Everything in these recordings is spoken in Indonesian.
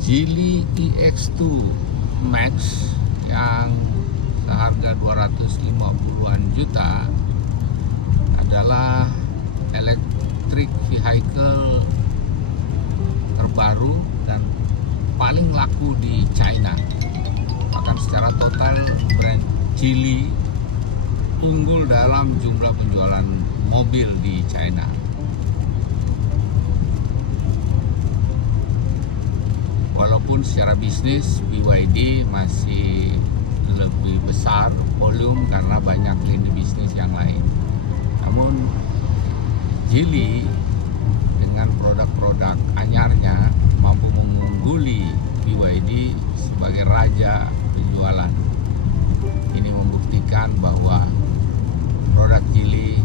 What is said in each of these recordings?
Geely EX2 Max yang seharga 250-an juta adalah electric vehicle terbaru dan paling laku di China. Bahkan secara total brand Geely unggul dalam jumlah penjualan mobil di China. Walaupun secara bisnis BYD masih lebih besar volume karena banyak lini bisnis yang lain. Namun Geely dengan produk-produk anyarnya mampu mengungguli BYD sebagai raja penjualan. Ini membuktikan bahwa produk Geely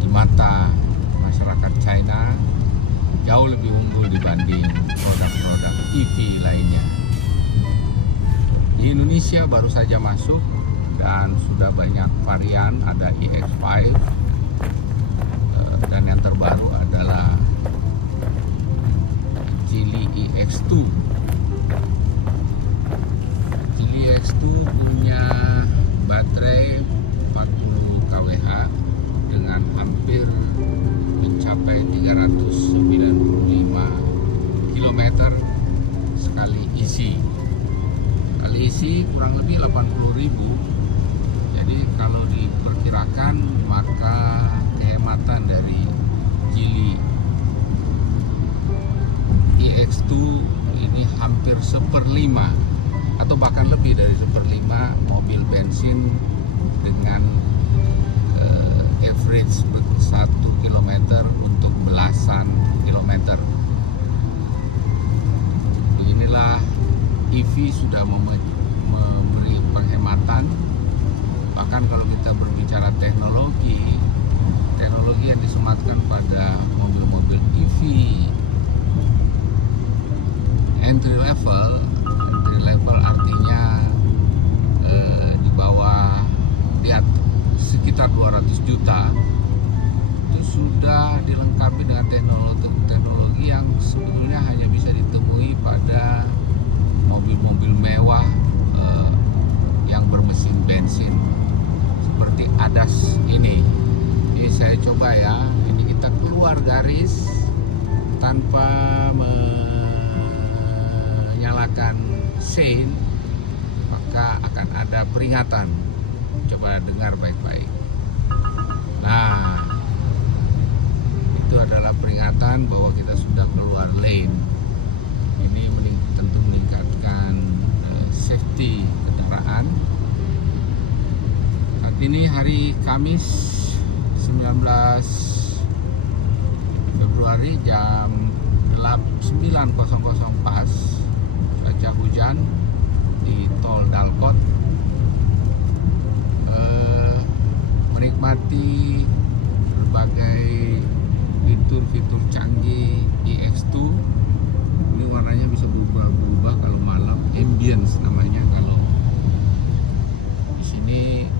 di mata masyarakat China jauh lebih unggul dibanding produk-produk EV lainnya. Di Indonesia baru saja masuk dan sudah banyak varian, ada EX5 dan yang terbaru adalah Geely EX2. Geely EX2 punya baterai 40 kWh dengan hampir mencapai 395 km sekali isi. Kali isi kurang lebih 80.000. Jadi kalau diperkirakan maka kehematan dari Geely EX2 ini hampir 1/5 atau bahkan lebih dari 1/5 mobil bensin dengan average 1 km untuk belasan kilometer. Beginilah EV sudah memberi penghematan. Bahkan kalau kita berbicara teknologi yang disematkan pada mobil-mobil EV entry level artinya di bawah sekitar 200 juta itu sudah dilengkapi dengan teknologi yang sebetulnya hanya bisa ditemui pada mobil-mobil mewah yang bermesin bensin seperti ADAS ini. Ini saya coba ya, ini kita keluar garis tanpa menyalakan sein, maka akan ada peringatan. Coba dengar baik-baik. Nah, itu adalah peringatan bahwa kita sudah keluar lane. Ini tentu meningkatkan safety kendaraan. Saat ini hari Kamis 19 Februari jam 9.00 pas, cuaca hujan di tol Dalkot. Menikmati berbagai fitur-fitur canggih EX2. Ini warnanya bisa berubah kalau malam, ambience namanya. Kalau di sini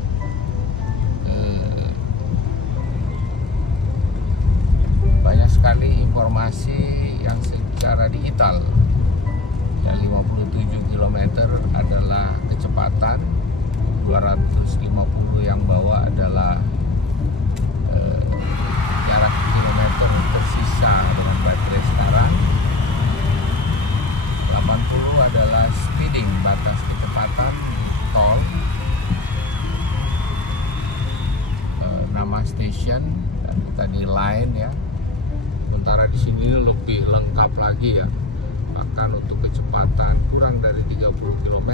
banyak sekali informasi yang secara digital. Yang 57 km adalah kecepatan, 250 yang bawah adalah jarak kilometer tersisa dengan baterai sekarang. 80 adalah speeding, batas kecepatan tol. Nama stasiun dan tadi line ya. Sementara di sini lebih lengkap lagi ya. Bahkan untuk kecepatan kurang dari 30 km,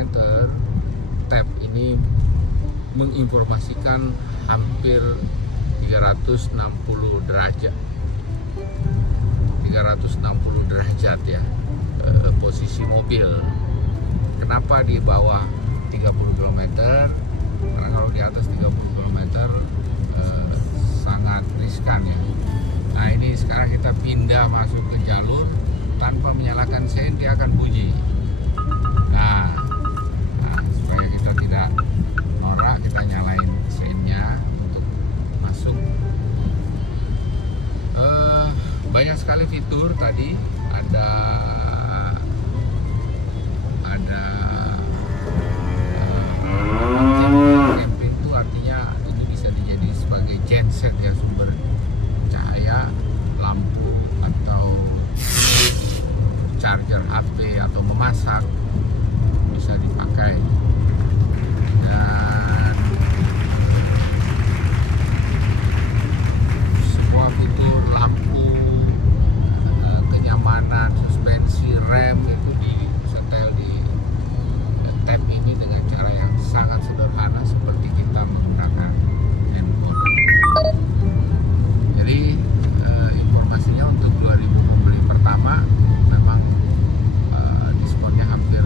tab ini menginformasikan hampir 360 derajat. 360 derajat ya posisi mobil. Kenapa di bawah 30 km? Karena kalau di atas 30 km sangat riskan ya. Nah, ini sekarang kita pindah masuk ke jalur tanpa menyalakan sein, dia akan bunyi. Nah, supaya kita tidak norak, kita nyalain seinnya untuk masuk. Banyak sekali fitur tadi, ada genset ya, sumber cahaya, lampu atau charger HP atau memasak bisa dipakai. Dan semua fitur lampu, kenyamanan, suspensi, rem itu disetel di tab ini dengan cara yang sangat sederhana seperti kita menggunakan handphone. Jadi informasinya untuk 2000 pembeli pertama memang diskonnya hampir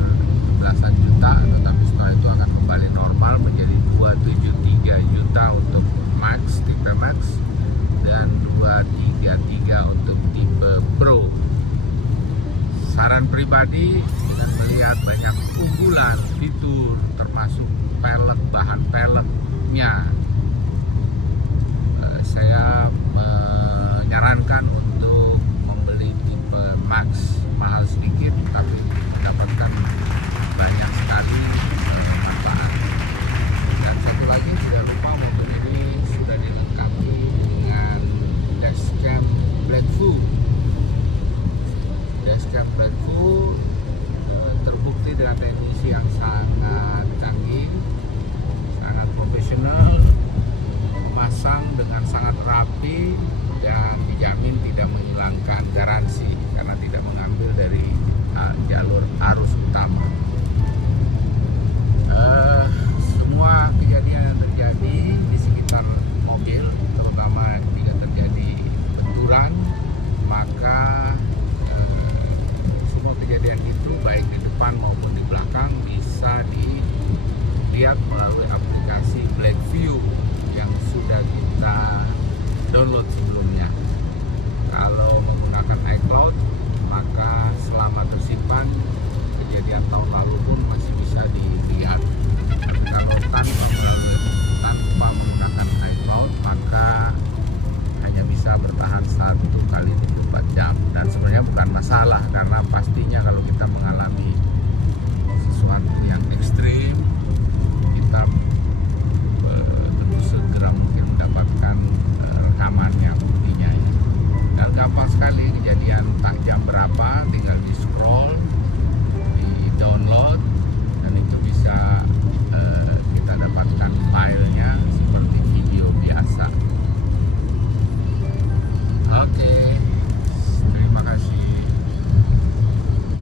belasan juta, tetapi setelah itu akan kembali normal menjadi 273 juta untuk Max, tipe Max, dan 233 untuk tipe Pro. Saran pribadi, dengan melihat banyak unggulan fitur termasuk pelek, bahan peleknya, saya menyarankan untuk membeli tipe Max. Mahal sedikit tapi mendapatkan banyak sekali manfaat. Dan satu lagi, tidak lupa mobil ini sudah dilengkapi dengan dashcam Blackview. Dashcam Blackview terbukti dengan teknisi yang sangat canggih, sangat profesional, memasang dengan sangat rapi, dan dijamin tidak menghilangkan garansi karena tidak mengambil dari jalur arus utama. Semua kejadian yang terjadi di sekitar mobil, terutama jika terjadi benturan, maka semua kejadian itu baik di depan maupun di belakang bisa dilihat melalui aplikasi Blackview yang sudah kita download